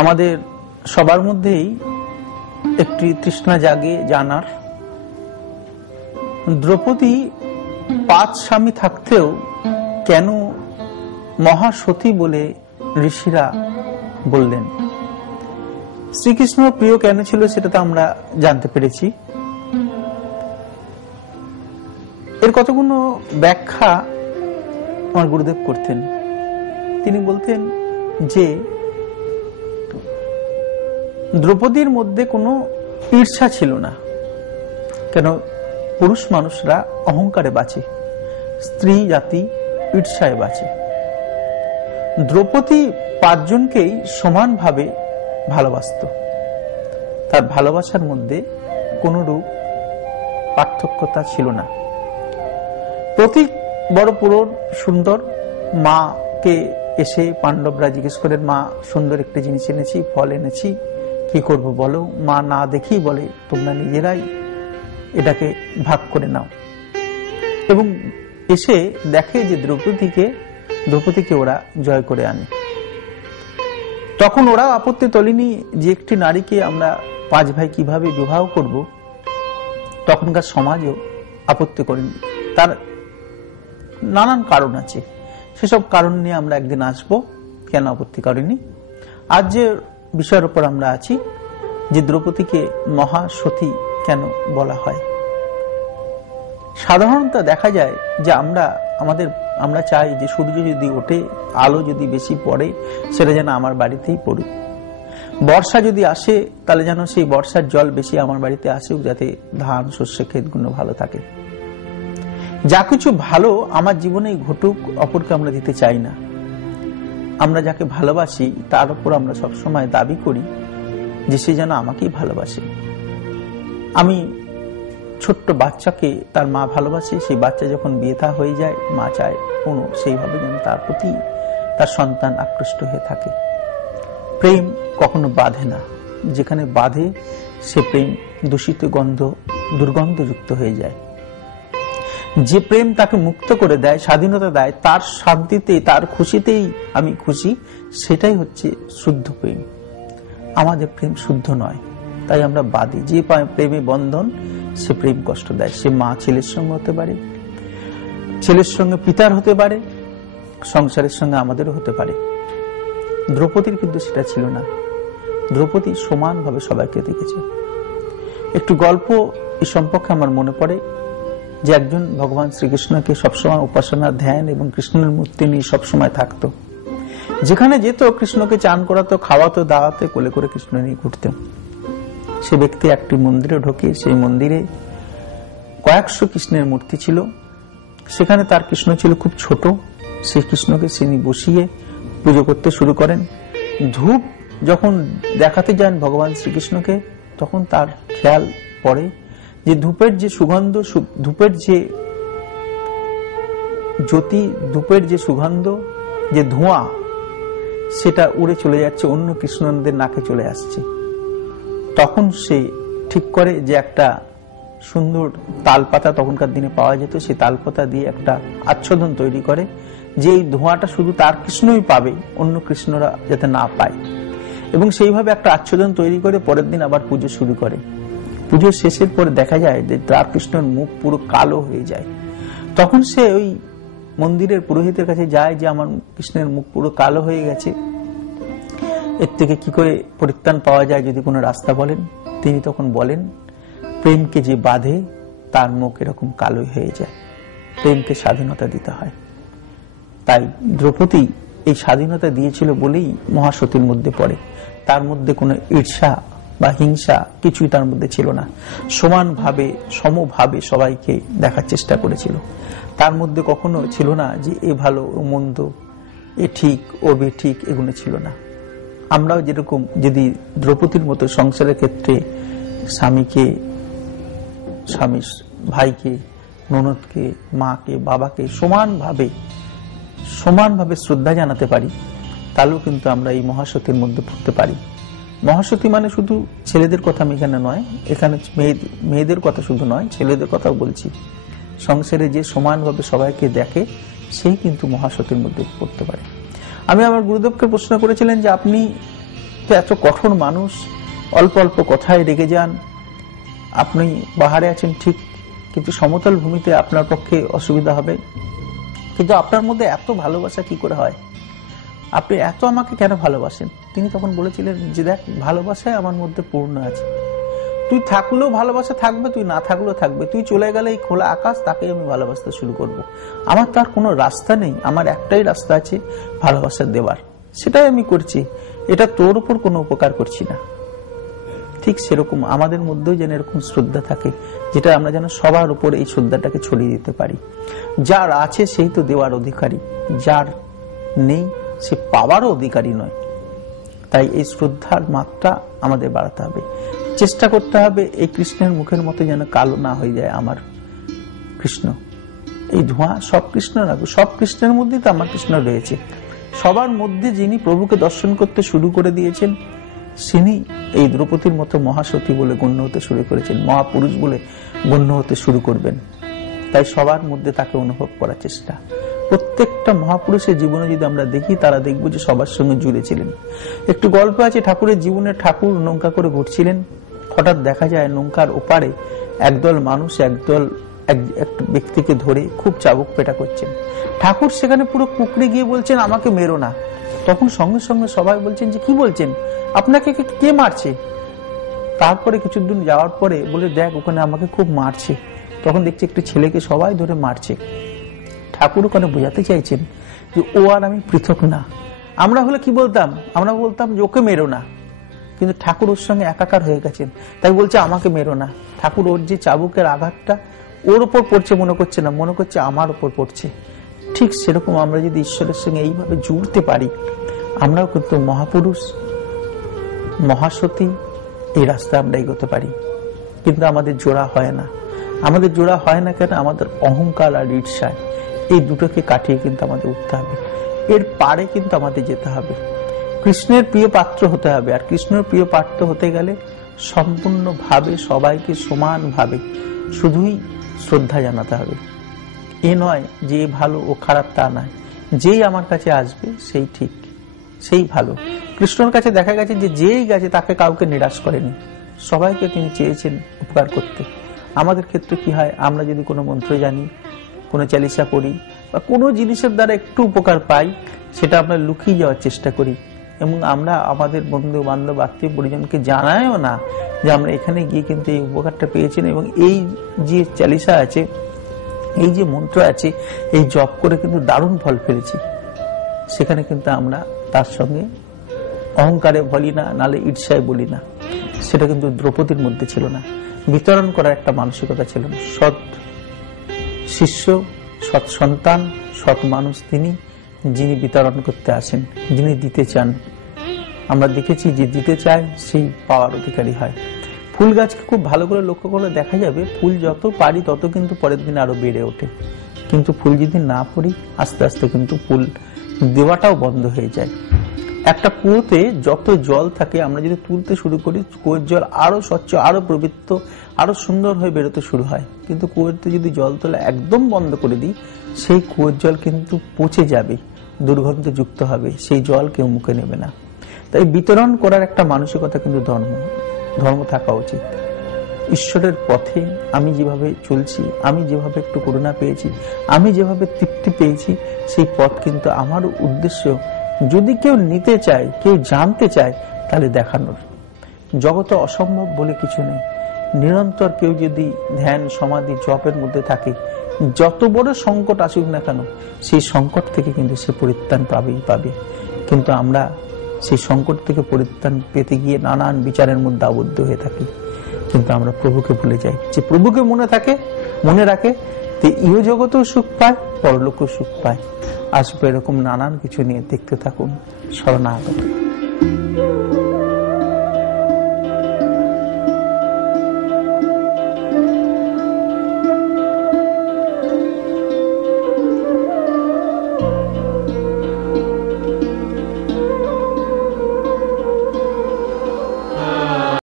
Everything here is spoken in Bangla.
আমাদের সবার মধ্যেই একটি তৃষ্ণা জাগে জানার, দ্রৌপদী 5 স্বামী থাকতেও কেন মহাসতী বলে ঋষিরা বললেন। শ্রীকৃষ্ণ প্রিয় কেন ছিল সেটা তো আমরা জানতে পেরেছি। এর কতগুলো ব্যাখ্যা আমার গুরুদেব করতেন। তিনি বলতেন যে দ্রৌপদীর মধ্যে কোনো ঈর্ষা ছিল না। কেন? পুরুষ মানুষরা অহংকারে বাঁচে, স্ত্রী জাতি ঈর্ষায় বাঁচে। দ্রৌপদী 5 জনকেই সমানভাবে ভালোবাসত। তার ভালোবাসার মধ্যে কোনরূপ পার্থক্যতা ছিল না। প্রতীক বড় পুরো সুন্দর। মাকে এসে পাণ্ডবরা জিজ্ঞেস করেন, মা সুন্দর একটি জিনিস এনেছি, ফল এনেছি, কি করব বলো। মা না দেখেই বলে, তোমরা নিজেরাই এটাকে ভাগ করে নাও। এবং এসে দেখে যে দ্রৌপদীকে ওরা জয় করে আনে। তখন ওরা আপত্তি তোলেনি যে একটি নারীকে আমরা 5 ভাই কিভাবে বিবাহ করব। তখনকার সমাজও আপত্তি করেনি। তার নানান কারণ আছে, সেসব কারণ নিয়ে আমরা একদিন আসবো, কেন আপত্তি করেনি। আজ যে বিষয়ের উপর আমরা আছি, যে দ্রৌপদীকে মহাসতী কেন বলা হয়। সাধারণত দেখা যায় যে আমরা চাই যে সূর্য যদি ওঠে, আলো যদি বেশি পড়ে, সেটা যেন আমার বাড়িতেই পড়ুক। বর্ষা যদি আসে, তাহলে যেন সেই বর্ষার জল বেশি আমার বাড়িতে আসুক, যাতে ধান শস্য ক্ষেতগুলো ভালো থাকে। যা কিছু ভালো আমার জীবনে ঘটুক, অপরকে আমরা দিতে চাই না। আমরা যাকে ভালোবাসি তার উপর আমরা সবসময় দাবি করি যে সে যেন আমাকেই ভালোবাসে। আমি ছোট্ট বাচ্চাকে তার মা ভালোবাসে, সেই বাচ্চা যখন বিয়ে থা হয়ে যায়, মা চায় সেইভাবে যেন তার প্রতি তার সন্তান আকৃষ্ট হয়ে থাকে। প্রেম কখনো বাঁধে না। যেখানে বাঁধে সে প্রেম দূষিত দুর্গন্ধযুক্ত হয়ে যায়। যে প্রেম তাকে মুক্ত করে দেয়, স্বাধীনতা দেয়, তার শান্তিতেই তার খুশিতেই আমি খুশি, সেটাই হচ্ছে শুদ্ধ প্রেম। আমাদের প্রেম শুদ্ধ নয়, তাই আমরা বাদী। যে প্রেমে বন্ধন, সে প্রেম কষ্ট দেয়। সে মা ছেলের সঙ্গে হতে পারে, ছেলের সঙ্গে পিতার হতে পারে, সংসারের সঙ্গে আমাদেরও হতে পারে। দ্রৌপদীর কিন্তু সেটা ছিল না। দ্রৌপদী সমানভাবে সবাইকে দেখেছে। একটু গল্প এই সম্পর্কে আমার মনে পড়ে যে একজন ভগবান শ্রীকৃষ্ণকে সবসময় উপাসনা, ধ্যান এবং কৃষ্ণের মূর্তি নিয়ে সবসময় থাকতো। যেখানে যেত কৃষ্ণকে চান করাতো, খাওয়াতো, দাওয়াতে কোলে করে কৃষ্ণ নিয়ে ঘুরতেন। সে ব্যক্তি একটি মন্দিরে ঢোকে, সেই মন্দিরে কয়েকশো কৃষ্ণের মূর্তি ছিল। সেখানে তার কৃষ্ণ ছিল খুব ছোট। সেই কৃষ্ণকে তিনি বসিয়ে পুজো করতে শুরু করেন। ধূপ যখন দেখাতে যান ভগবান শ্রীকৃষ্ণকে, তখন তার খেয়াল পড়ে যে ধূপের যে সুগন্ধ, ধূপের যে জ্যোতি, ধূপের যে সুগন্ধ, যে ধোঁয়া, সেটা উড়ে চলে যাচ্ছে, অন্য কৃষ্ণদের নাকে চলে আসছে। তখন সে ঠিক করে যে একটা সুন্দর তালপাতা তখনকার দিনে পাওয়া যেত, সেই তালপাতা দিয়ে একটা আচ্ছাদন তৈরি করে, যে এই ধোঁয়াটা শুধু তার কৃষ্ণই পাবে, অন্য কৃষ্ণরা যাতে না পায়। এবং সেইভাবে একটা আচ্ছাদন তৈরি করে পরের দিন আবার পুজো শুরু করে। পুজো শেষের পরে দেখা যায় যে তার কৃষ্ণের মুখ পুরো কালো হয়ে যায়। তখন সে ওই মন্দিরের পুরোহিতের কাছে যায় যে আমার কৃষ্ণের মুখ পুরো কালো হয়ে গেছে, এর থেকে কি করে পরিত্রাণ পাওয়া যায়, যদি কোনো রাস্তা বলেন। তিনি তখন বলেন, প্রেমকে যে বাঁধে তার মুখ এরকম কালো হয়ে যায়। প্রেমকে স্বাধীনতা দিতে হয়। তাই দ্রৌপদী এই স্বাধীনতা দিয়েছিল বলেই মহাসতীর মধ্যে পড়ে। তার মধ্যে কোনো ঈর্ষা বা হিংসা কিছুই তার মধ্যে ছিল না। সমানভাবে, সমভাবে সবাইকে দেখার চেষ্টা করেছিল। তার মধ্যে কখনো ছিল না যে এ ভালো, ও মন্দ, এ ঠিক, ও বেঠিক, এগুলো ছিল না। আমরাও যেরকম যদি দ্রৌপদীর মতো সংসারের ক্ষেত্রে স্বামীকে, স্বামী ভাইকে, ননদকে, মাকে, বাবাকে সমানভাবে শ্রদ্ধা জানাতে পারি, তাহলেও কিন্তু আমরা এই মহাসতীর মধ্যে পড়তে পারি। মহাসতী মানে শুধু ছেলেদের কথা আমি এখানে নয়, এখানে মেয়েদের কথা শুধু নয়, ছেলেদের কথাও বলছি। সংসারে যে সমানভাবে সবাইকে দেখে, সেই কিন্তু মহাসতীর মধ্যে পড়তে পারে। আমি আমার গুরুদেবকে প্রশ্ন করেছিলেন যে আপনি তো এত কঠোর মানুষ, অল্প অল্প কথায় রেগে যান। আপনি পাহাড়ে আছেন ঠিক, কিন্তু সমতল ভূমিতে আপনার পক্ষে অসুবিধা হবে। কিন্তু আপনার মধ্যে এত ভালোবাসা কি করে হয়? আপনি এত আমাকে কেন ভালোবাসেন? তিনি তখন বলেছিলেন যে দেখ, ভালোবাসায় আমার মধ্যে পূর্ণ আছে। তুই থাকলেও ভালোবাসা থাকবে, তুই না থাকলেও থাকবে। তুই চলে গেলে এই খোলা আকাশ, তাকে আমি ভালোবাসতে শুরু করব। আমার তো আর কোনো রাস্তা নেই, আমার একটাই রাস্তা আছে ভালোবাসা দেওয়ার, সেটাই আমি করছি। এটা তোর উপর কোনো উপকার করছি না। ঠিক সেরকম আমাদের মধ্যেও যেন এরকম শ্রদ্ধা থাকে, যেটা আমরা যেন সবার উপর এই শ্রদ্ধাটাকে ছড়িয়ে দিতে পারি। যার আছে সেই তো দেওয়ার অধিকারী, যার নেই সে পাওয়ারও অধিকারী নয়। তাই এই শ্রদ্ধার মাত্রা আমাদের বাড়াতে হবে, চেষ্টা করতে হবে এই কৃষ্ণের মুখের মতো যেন কালো না হয়ে যায় আমার কৃষ্ণ। এই ধোঁয়া সব কৃষ্ণ না, সব কৃষ্ণের মধ্যেই তো আমার কৃষ্ণ রয়েছে। সবার মধ্যে যিনি প্রভুকে দর্শন করতে শুরু করে দিয়েছেন, তিনি এই দ্রৌপদীর মতো মহাসতী বলে গণ্য হতে শুরু করেছেন, মহাপুরুষ বলে গণ্য হতে শুরু করবেন। তাই সবার মধ্যে তাকে অনুভব করার চেষ্টা। প্রত্যেকটা মহাপুরুষের জীবনে যদি আমরা দেখি, তারা দেখব যে সবার সঙ্গে জুড়ে ছিলেন। একটু গল্প আছে ঠাকুরের জীবনে। ঠাকুর নৌকা করে ঘুরছিলেন, হঠাৎ দেখা যায় নৌকার ওপারে একদল মানুষ এক ব্যক্তিকে ধরে খুব চাবুক পেটা করছেন। ঠাকুর সেখানে পুরো কুকড়ে গিয়ে বলছেন, আমাকে মেরো না। তখন সঙ্গে সঙ্গে সবাই বলছেন যে কি বলছেন, আপনাকে কে মারছে? তারপরে কিছুদিন যাওয়ার পরে বলে, দেখ ওখানে আমাকে খুব মারছে। তখন দেখছি একটি ছেলেকে সবাই ধরে মারছে। ঠাকুর ওখানে বোঝাতে চাইছেন যে ও আর আমি পৃথক না। আমরা হলে কি বলতাম? আমরা বলতাম যে ওকে মেরো না, কিন্তু ঠাকুর ওর সঙ্গে একাকার হয়ে গেছেন, তাই বলছে আমাকে মেরো না। ঠাকুর ওর যে চাবুকের আঘাতটা ওর উপর পড়ছে মনে করছে না, মনে করছে আমার উপর পড়ছে। ঠিক সেরকম আমরা যদি ঈশ্বরের সঙ্গে এইভাবে জুড়তে পারি, আমরাও কিন্তু মহাপুরুষ, মহাসতী এই রাস্তা আমরা এগোতে পারি। কিন্তু আমাদের জোড়া হয় না। আমাদের জোড়া হয় না কেন? আমাদের অহংকার আর ঈর্ষায়। এই দুটোকে কাটিয়ে কিন্তু আমাদের উঠতে হবে, এর পারে কিন্তু আমাদের যেতে হবে। কৃষ্ণের প্রিয় পাত্র হতে হবে। আর কৃষ্ণের প্রিয় পাত্র হতে গেলে সম্পূর্ণভাবে সবাইকে সমানভাবে শুধুই শ্রদ্ধা জানাতে হবে। এ নয় যে ভালো ও খারাপ, তা নয়। যেই আমার কাছে আসবে সেই ঠিক, সেই ভালো। কৃষ্ণর কাছে দেখা গেছে যে যেই গেছে তাকে কাউকে নিরাশ করেনি, সবাইকে তিনি চেয়েছেন উপকার করতে। আমাদের ক্ষেত্রে কি হয়? আমরা যদি কোনো মন্ত্র জানি, কোনো চালিসা পড়ি বা কোনো জিনিসের দ্বারা একটু উপকার পাই, সেটা আমরা লুকিয়ে যাওয়ার চেষ্টা করি এবং আমরা আমাদের বন্ধু বান্ধব আত্মীয় পরিজনকে জানাইও না যে আমরা এখানে গিয়ে কিন্তু এই উপকারটা পেয়েছেন এবং এই যে চালিসা আছে, এই যে মন্ত্র আছে, এই জপ করে কিন্তু দারুণ ফল পেয়েছি। সেখানে কিন্তু আমরা তার সঙ্গে অহংকারে বলি না, নালে ঈর্ষায় বলি না। সেটা কিন্তু দ্রৌপদীর মধ্যে ছিল না। বিতরণ করার একটা মানসিকতা ছিল না। সৎ শিষ্য, সৎ সন্তান, সৎ মানুষ তিনি, যিনি বিতরণ করতে আসেন, যিনি দিতে চান। আমরা দেখেছি যে দিতে চায় সেই পাওয়ার অধিকারী হয়। ফুল গাছকে খুব ভালো করে লক্ষ্য করলে দেখা যাবে, ফুল যত পারি তত কিন্তু পরের দিন আরো বেড়ে ওঠে। কিন্তু ফুল যদি না পড়ি, আস্তে আস্তে কিন্তু ফুল দেওয়াটাও বন্ধ হয়ে যায়। একটা কুয়োতে যত জল থাকে, আমরা যদি তুলতে শুরু করি, কুয়োর জল আরো স্বচ্ছ, আরো পবিত্র, আরো সুন্দর হয়ে বেরোতে শুরু হয়। কিন্তু কুয়োতে যদি জল তোলা একদম বন্ধ করে দিই, সেই কুয়োর জল কিন্তু পচে যাবে, দুর্গন্ধযুক্ত হবে, সেই জল কেউ মুখে নেবে না। তাই বিতরণ করার একটা মানসিকতা কিন্তু ধর্ম থাকা উচিত। ঈশ্বরের পথে আমি যেভাবে চলছি, আমি যেভাবে একটু করুণা পেয়েছি, আমি যেভাবে তৃপ্তি পেয়েছি, সেই পথ কিন্তু আমার উদ্দেশ্য যদি কেউ নিতে চায়, কেউ জানতে চায়, তাহলে দেখানোর। জগতে অসম্ভব বলে কিছু নেই। নিরন্তর কেউ যদি ধ্যান, সমাধি, জপের মধ্যে থাকে, যত বড় সংকট আসুক না কেন, সেই সংকট থেকে কিন্তু সে পরিত্রাণ পাবে। কিন্তু আমরা সেই সংকট থেকে পরিত্রাণ পেতে গিয়ে নানান বিচারের মধ্যে আবদ্ধ হয়ে থাকি। কিন্তু আমরা প্রভুকে ভুলে যাই। যে প্রভুকে মনে রাখে, ইহ জগতেও সুখ পায়, পরলোকেও সুখ পায়। আসবে এরকম নানান কিছু নিয়ে। দেখতে থাকুন শরণাগত।